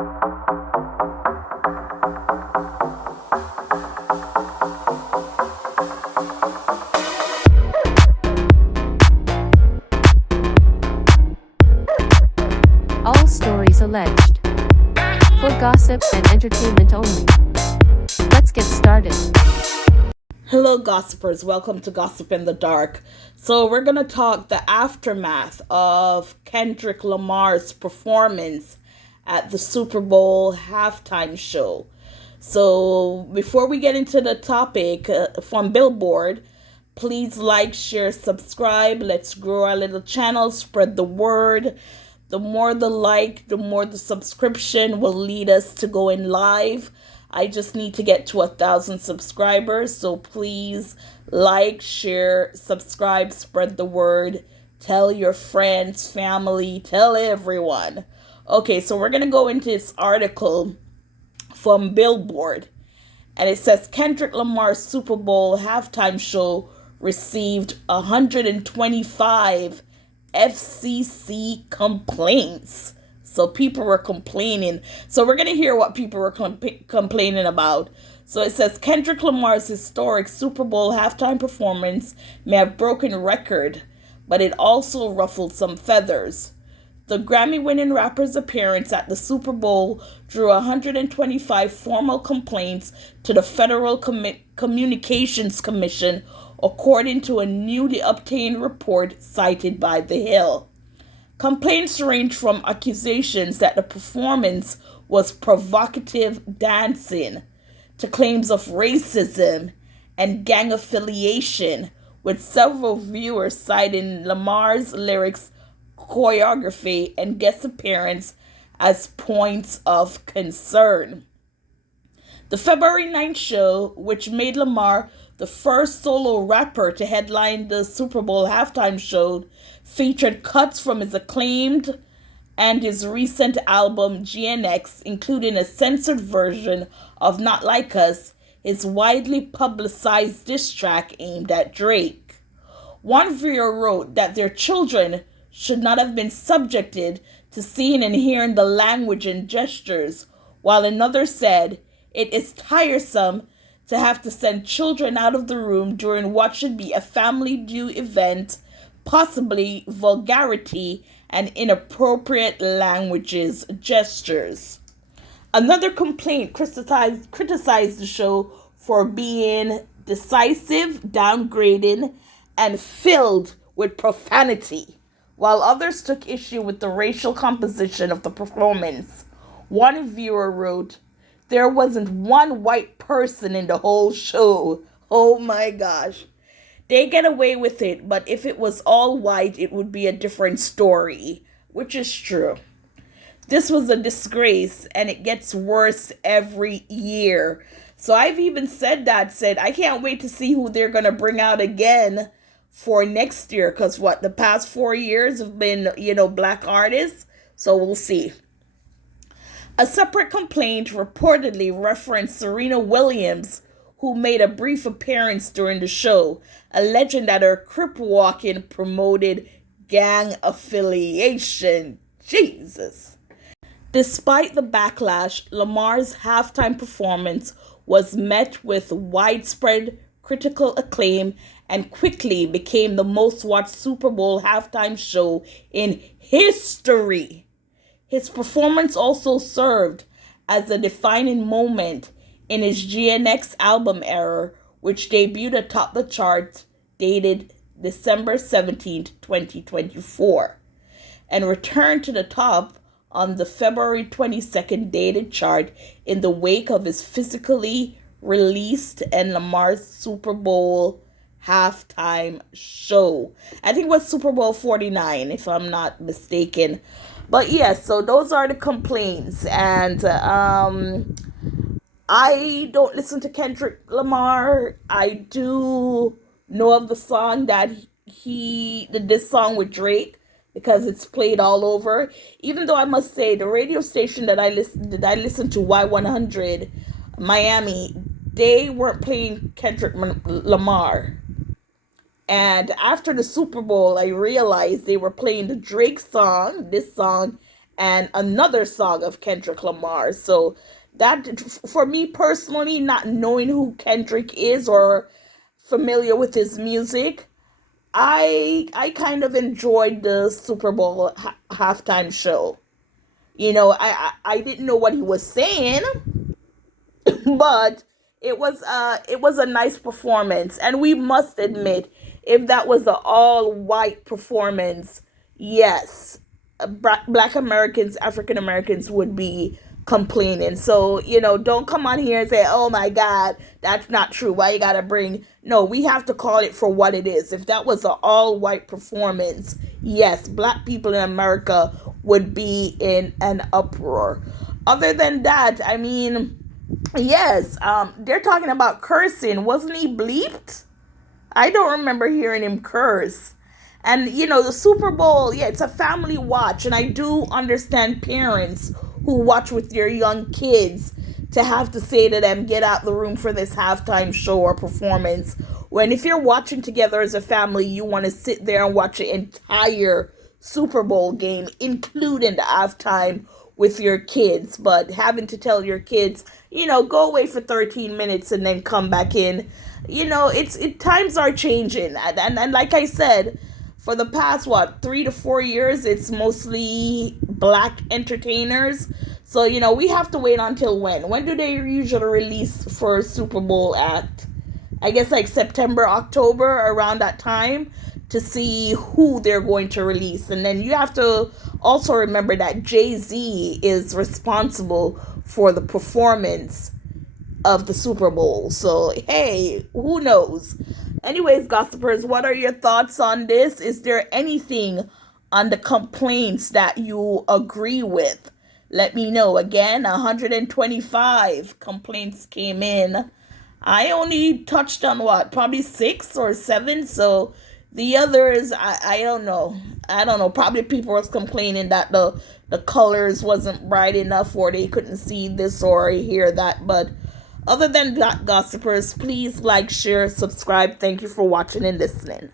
All stories alleged. For gossip and entertainment only. Let's get started. Hello, gossipers. Welcome to Gossip in the Dark. So, we're going to talk the aftermath of Kendrick Lamar's performance at the Super Bowl halftime show. So, before we get into the topic from Billboard, please like, share, subscribe. Let's grow our little channel, spread the word. The more the like, the more the subscription will lead us to going live. I just need to get to 1,000 subscribers, so please like, share, subscribe, spread the word, tell your friends, family, tell everyone. Okay, so we're going to go into this article from Billboard, and it says Kendrick Lamar's Super Bowl halftime show received 125 FCC complaints. So people were complaining. So we're going to hear what people were complaining about. So it says Kendrick Lamar's historic Super Bowl halftime performance may have broken record, but it also ruffled some feathers. The Grammy-winning rapper's appearance at the Super Bowl drew 125 formal complaints to the Federal Communications Commission, according to a newly obtained report cited by The Hill. Complaints range from accusations that the performance was provocative dancing to claims of racism and gang affiliation, with several viewers citing Lamar's lyrics, choreography, and guest appearance as points of concern. The February 9th show, which made Lamar the first solo rapper to headline the Super Bowl halftime show, featured cuts from his acclaimed and his recent album GNX, including a censored version of Not Like Us, his widely publicized diss track aimed at Drake. One viewer wrote that their children should not have been subjected to seeing and hearing the language and gestures, while another said, "It is tiresome to have to send children out of the room during what should be a family due event, possibly vulgarity and inappropriate languages, gestures." Another complaint criticized the show for being decisive, downgrading, and filled with profanity, while others took issue with the racial composition of the performance. One viewer wrote, "There wasn't one white person in the whole show." Oh my gosh. They get away with it, but if it was all white, it would be a different story, which is true. This was a disgrace, and it gets worse every year. So I've even said I can't wait to see who they're going to bring out again for next year, because the past 4 years have been, black artists, so we'll see. A separate complaint reportedly referenced Serena Williams, who made a brief appearance during the show, alleging that her crip walking promoted gang affiliation. Jesus. Despite the backlash, Lamar's halftime performance was met with widespread critical acclaim and quickly became the most watched Super Bowl halftime show in history. His performance also served as a defining moment in his GNX album era, which debuted atop the charts dated December 17th, 2024, and returned to the top on the February 22nd dated chart in the wake of his physically released and Lamar's Super Bowl halftime show. I think it was Super Bowl 49, if I'm not mistaken. But yes, so those are the complaints. And I don't listen to Kendrick Lamar. I do know of the song that he did, this song with Drake, because it's played all over. Even though I must say the radio station that I listened to, Y100 Miami, they weren't playing Kendrick Lamar. And after the Super Bowl, I realized they were playing the Drake song, this song, and another song of Kendrick Lamar. So that, for me personally, not knowing who Kendrick is or familiar with his music, I kind of enjoyed the Super Bowl halftime show. I didn't know what he was saying, but it was a nice performance, and we must admit, if that was an all white performance, yes, Black Americans, African Americans would be complaining. So don't come on here and say, "Oh my God, that's not true." Why you gotta bring? No, we have to call it for what it is. If that was an all white performance, yes, Black people in America would be in an uproar. Other than that, I mean, yes, they're talking about cursing. Wasn't he bleeped? I don't remember hearing him curse. And the Super Bowl, yeah, it's a family watch, and I do understand parents who watch with their young kids to have to say to them, "Get out the room for this halftime show or performance." When, if you're watching together as a family, you want to sit there and watch the entire Super Bowl game, including the halftime, with your kids. But having to tell your kids, go away for 13 minutes and then come back in, times are changing. And like I said, for the past, 3 to 4 years, it's mostly Black entertainers. So, we have to wait until when? When do they usually release for Super Bowl act? I guess like September, October, around that time, to see who they're going to release. And then you have to also remember that Jay-Z is responsible for the performance of the Super Bowl. So, hey, who knows? Anyways, gossipers, what are your thoughts on this? Is there anything on the complaints that you agree with? Let me know. Again, 125 complaints came in. I only touched on probably 6 or 7. So the others, I don't know. I don't know. Probably people was complaining that the colors wasn't bright enough, or they couldn't see this or hear that. But other than that, gossipers, please like, share, subscribe. Thank you for watching and listening.